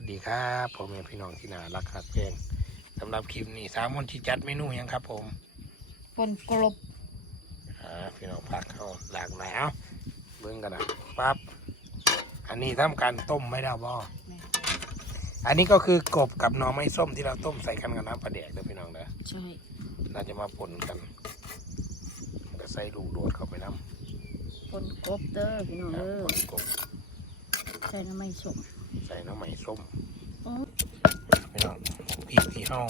สดีครับผมเป็นพี่น้องที่น่ารักครับเพลงสำหรับคลิปนี้สามคนที่จัดเมนูหยังครับ ผมปนกลบอ่าพี่น้องพักเขาหลากหลายเอาเบิ่งกันนะปั๊บอันนี้ทำการต้มไม่ได้บ่อันนี้ก็คือกบกับหน่อไม้ส้มที่เราต้มใส่กันกับน้ำปลาแดกเด้อพี่น้องเด้อใช่เราจะมาปนกันก็ใส่ลูกโดดเข้าไปน้ปนกบเด้อพี่น้องำเด้อปนกบ ใส่น้ำไม่สมใส่หน้ำไม้ส้มอื้อพี่น้องพริกที่เฮา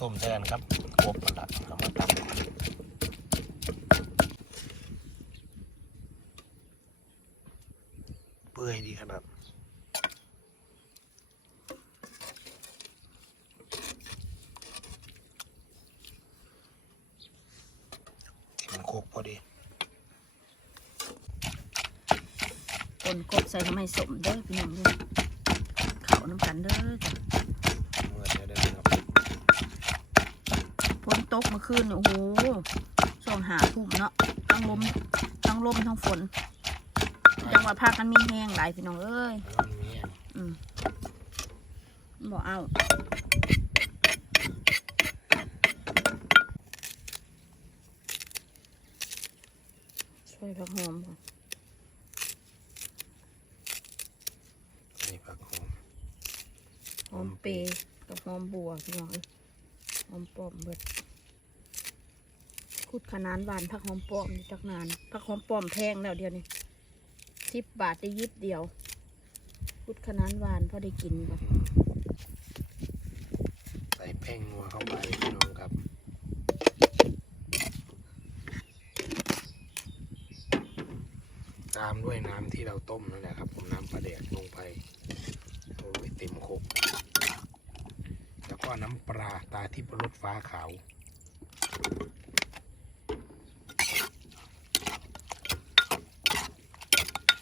ต้มแทนครับกบมันละเอามาตำเปื่อยดีขนาดมันโคกพอดี ป นกบใส่น้ำไม่สมเด้อพี่น้องเด้อเขาน้ำกันเด้อจ้ะเมื่อได้ได้ครับฝนตกเมื่อคืนเนี่ยโอ้โหช่วงหาทุ่มเนาะทั้งลมทั้งลมทั้งฝนจังหวัดภาคกันมีแห้งหลายพี่น้องเอ้ยแล้วมันมีอันอืมบอกเอาช่วยผักหอมก่อน ใส่ผักหอม ห อมเปย์กับหอมบัวพี่น้องหอมปอมเบิดขุดขนานหวานผักหอมปอมจักนานผักหอมปอมแพงแล้วเดียวนี้สิบบาทได้ยิบเดียวขุดขนานหวานพอได้กินก่อนใส่แป้งนัวเข้าไปพี่น้องครับตามด้วยน้ำที่เราต้มนั่นแหละครับ ผมน้ำปลาแดกลงไปโอ้ยเต็มโคก ก็น้ำปลาตาที่ปรสฟ้าขาว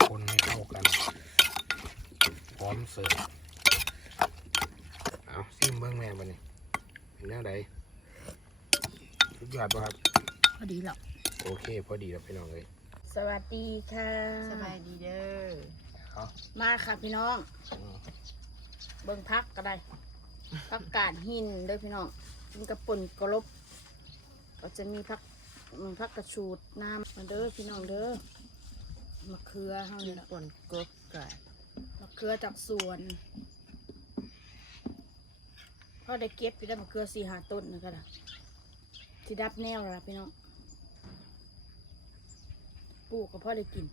คนให้เข้ากัน พร้อมเสิร์ฟเอาซิมเบิ้งแม่บันนี้เป็นแนวใดสุดยอดป่ะครับ พอดีแล้วโอเค พอดีแล้วพี่น้องเลยสวัสดีค่ะสบายดีเด้อ เอามาค่ะพี่น้อง อืม เบิ่งพักก็ได้ พักกาดหินเด้อพี่น้องกินกระปุ่นกระลบ ก็จะมีพักมีพักกระชูดน้ำมาเด้อพี่น้องเด้อมะเขือเฮานี่นล่ะปนกบก่อนมะเขือจากสวนพ่อได้เก็บไปได้มะเขือสี่หาต้นนะก็ได้ที่ดับแนวแล้วล่ะพี่น้องปลูกก็พ่อได้กิน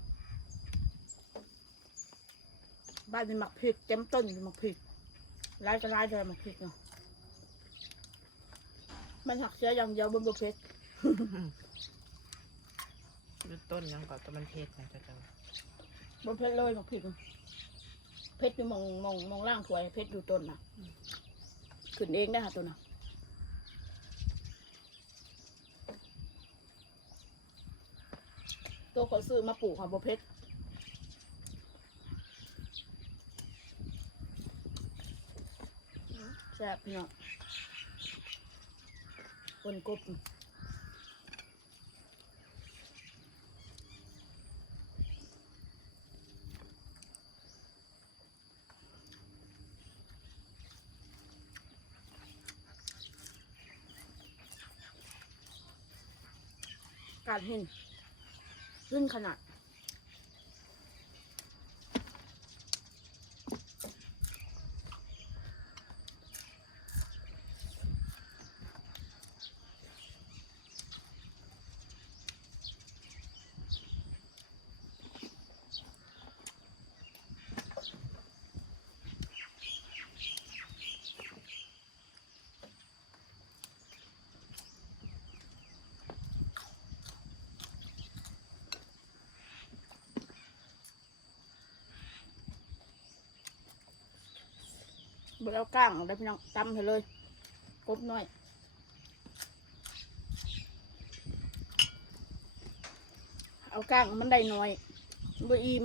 บ้านเป็นหมักพริกเต็มต้นเป็นหมักพริก ร้ายก็ร้ายเลยหมักพริกเนาะมันหักเสียอย่างเดียวบนบกเพชรดูต้นยังก่อนแตะมันเทศนะจ๊ะจ๊ะบนเพชรเลยหมักพริกเพชรอยู่มองมองมองล่างถวยเพชรอยู่ต้นน่ะขึ้นเองได้ค่ะตัวน่ะตัวเขาซื้อมาปลูกค่ะบนเพชร ซ่บพี่น้องคนกบการเห็นขึ้นขนาด บดเอาก้างออกได้พี่น้องตำให้เลยกบหน่อยเอาก้างมันได้หน่อยบ่อิ่ม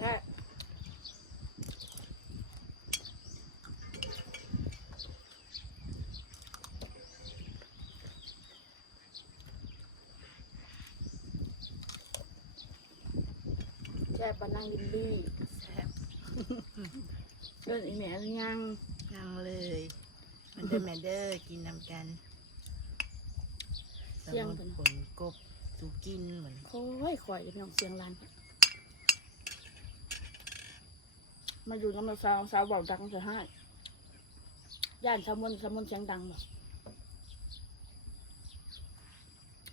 แท้ แช่บบันนังลินลี่แซ่บเดินอีแม่หรือยังยังเลยมันเดินแมนเดอร์กินนำกันสมุนผลกบสูกินเหมือนโอ้ยข่อยพี่น้องเสียงรันมาอยู่น้ำมันสาวสาวเบาดังจะให้ย่านสามมนสามมนเสียงดังบอก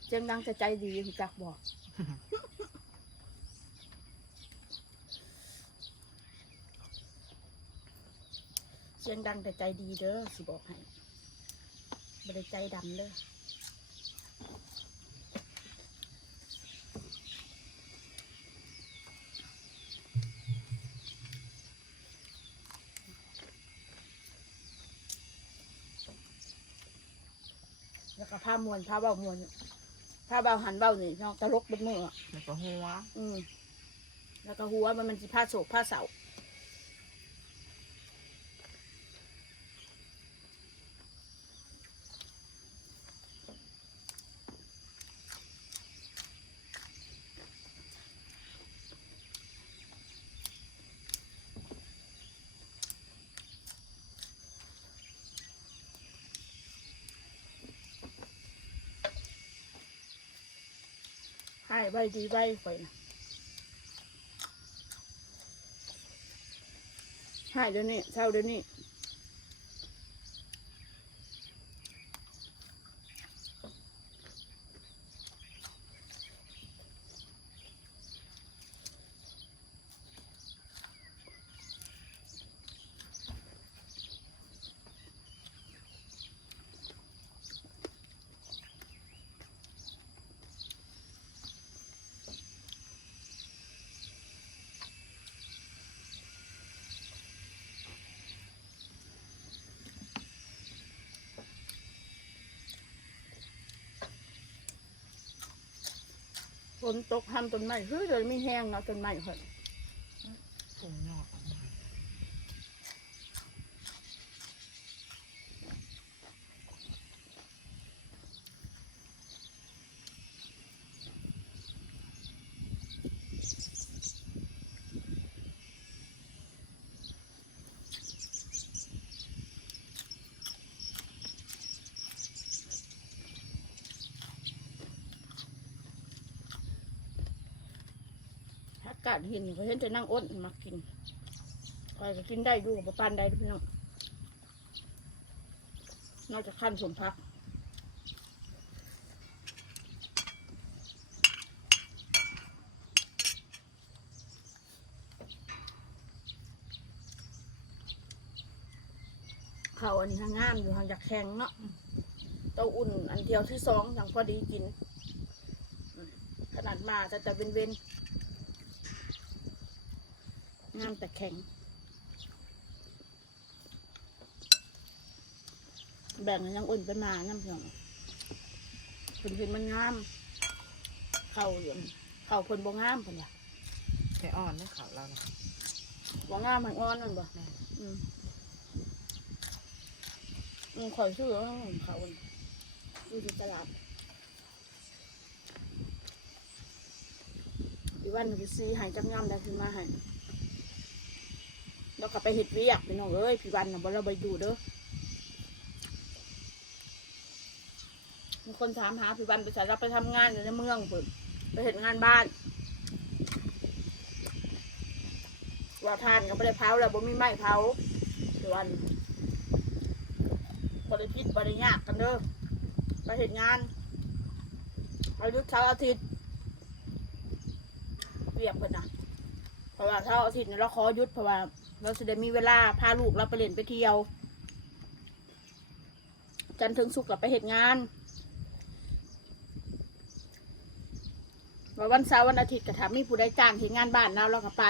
เสียงดังจะใจดีพี่จักบอก เสียงดังแต่ใจดีเด้อสิบอกให้บ่ได้ใจดำเด้อแล้วก็ผ้ามวนผ้าเบามวนผ้าเบาหันเบานี่น้องตลกเป็นมืออะแล้วก็หัว อืมแล้วก็หัวมันมันสิผ้าโศกผ้าเสา ให้ใบดีใบข่อยนะให้เดี๋ยวนี้เช้าเดี๋ยวนี้ ฝ นตกห้ามต้นไม้เฮ้ยเลยไม่แห้งเนาะต้นไม้ข่อ ผงนอกออกมา อากาศเห็นเขาเห็นจะนั่งอ้นมากินข่อยก็กินได้อยู่กับปานได้พี่น้องนอกจากขั้นสมพักเขาอันนี้ทางงามอยู่ทางจากแข็งเนาะเต้าอุ่นอันเดียวที่สองอย่างพอดีกิน ขนาดมาแต่แต่เว้นเว้นๆ งามแต่แข็ง แบ่งให้ยังอุ่นไปมาน้ำเพียงเพิ่นเห็นมันงาม เข้าอยู่เข้าเพิ่นบ่งามเพิ่นว่าแค่อ่อนไม่เขาเรานะบ่งามมันอ่อนนั่นบ่แม่อืมอืมข่อยซื้อแล้วเขาอยู่ที่ตลาดอีวันหนูไปซื้อใหายจำงามได้ขึ้นมาให้ แล้วก็ไปเห็ดเวียกพี่น้องเอ้ยพี่วันนะบ่เราไปดูเด้อมีคนถามหาพี่วันไปส่รับไปทำงานอยู่ในเมืองเพิ่นไปเห็นงานบ้านว่าทานก็ไม่ได้เผาแล้วบ่มีไม้เผาพี่วันบริพิษบริยากกันเด้อไปเห็นงานอายุเช้าอาทิตย์เวียกเพิ่นนะเพราะว่าเช้าอาทิตย์เนี่ยเราขอหยุดเพราะว่า เราจะได้มีเวลาพาลูกเราไปเล่นไปเที่ยว จันทร์ถึงศุกร์เราไปเห็นงานว่าวันเสาร์วันอาทิตย์ก็ถามมีผู้ใดจ้างเห็นงานบ้านเราเราก็ไป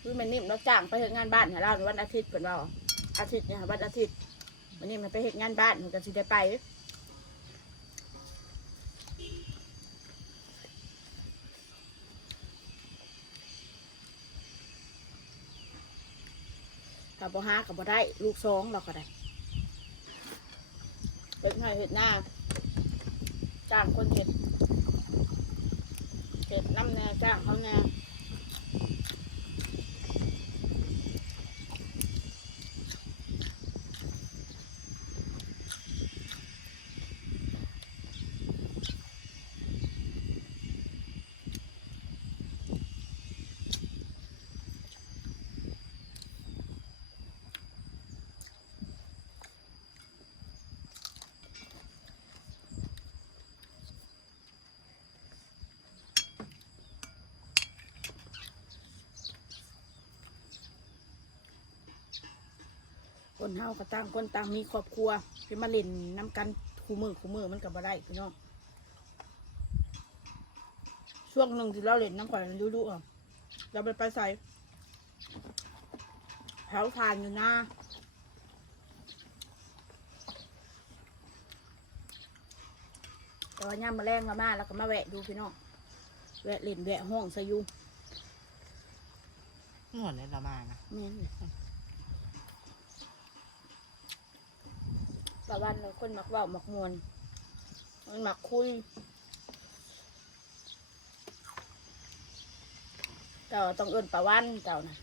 คือแมันนิ่มเราจ้างไปเห็นงานบ้านให้เราวันอาทิตย์เพิ่นว่าอาทิตย์เนี่ยวันอาทิตย์มันนี่มันไปเห็นงานบ้านมันก็สิได้ไปับ่หากับบ่ได้ ลูกสองเราก็ได้เห็ดหน่อยเห็ดหน้าจ้างคนเห็ดเห็ดน้ำแน่จ้างเขาแน่ คนเฮาก็ต่างคนต่างมีครอบครัวไปมาเล่นน้ำกันคู่มือคู่มือมันก็บ่ได้พี่น้องช่วงหนึ่งที่เราเล่นน้ำข่อยดูดูๆอะเราไปไปใส่แถวทานอยู่หน้าแต่ว่าย่ามมาแรงมามาแล้วก็มาแวะดูพี่น้องแวะเล่นแวะห้องซะอยู่หมดเลยละมานะแม่นเาวบ้านเราคนมักเว่ามักมวนมันมักคุยเจ้าต้องเอิ้นปะวันเจ้านะ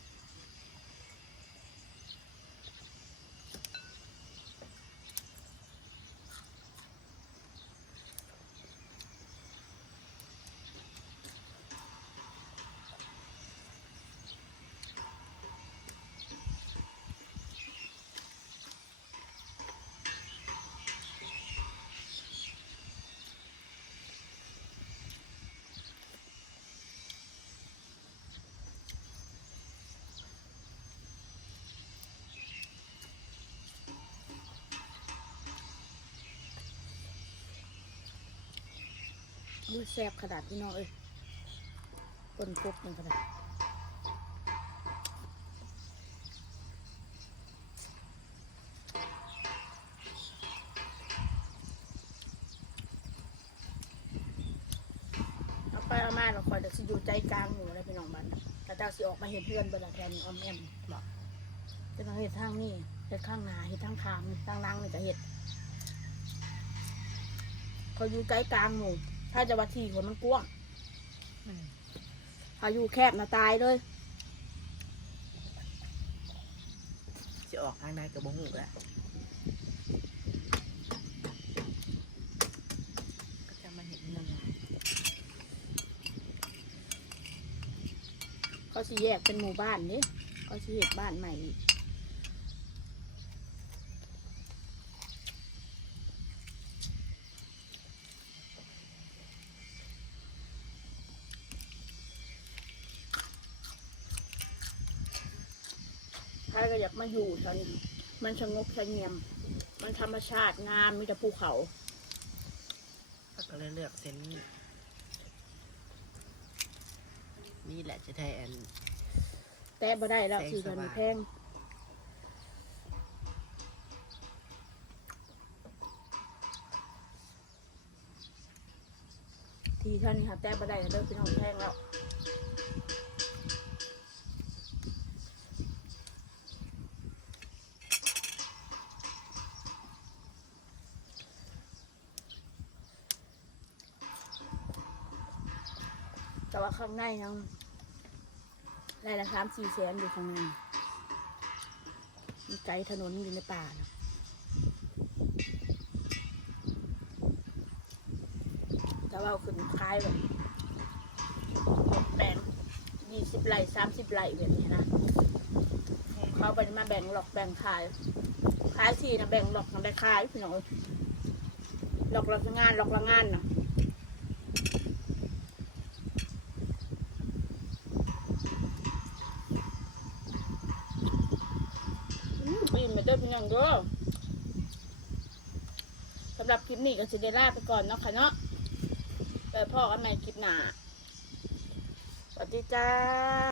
มือแซบขนาดพี่น้องเอ้ยปนกบมันขนาดเอาไปเอามาเราคอยจะสิอยู่ใจกลางหมู่อะไรพี่น้องบ้านกระเจ้าสิออกมาเห็นเพื่อนบนหลังแทนออมแอมบอกจะมาเห็ดทางนี้เห็ดข้างหน้าเห็ดทางขางทางล่างนี่จะเห็ดเขาอยู่ใจกลางหมู่ ถ้าจะวัดที่คนมันกว้างเขาอยู่แคบนะตายเลยจะออกทางใดกับบ่หูแล้วก็จะมาเห็นเรื่องเขาสิแยกเป็นหมู่บ้านนี่เขาสิเหตุบ้านใหม่อีกถ้าก็ อยากมาอยู่แถวนี้มันสงบเสงี่ยม มันธรรมชาติงามมีแต่ภูเขา ก็เลยเลือกเส้นนี้ นี่แหละจะแทนแต่บ่ได้แล้วแสงสี่เดือนสว่าง แพงทีเท่านี้ค่ะแต่บ่ได้แล้วเด้อพี่น้องแพงแล้ว ว่าข้างในยังรายละสามสี่แสนอยู่ข้างในมีไกลถนนอยู่ในป่านะแต่ว่าเอาขึ้นคล้ายแบบแบ่งยี่สิบไร่สามสิบไร่แบบนี้นะเขาไปมาแบ่งหลอกแบ่งขายขายทีนะแบ่งหลอกกันได้ขายพี่น้องหลอกละงงานหลอกละงานนะอืมอิ่มไปเด้อพี่น้ องเด้อสำหรับคลิปนี้ก็สิเดล่าไปก่อนเนาะค่ะเนาะไปพ่อกันใหม่คลิปหน้าสวัสดีจ้า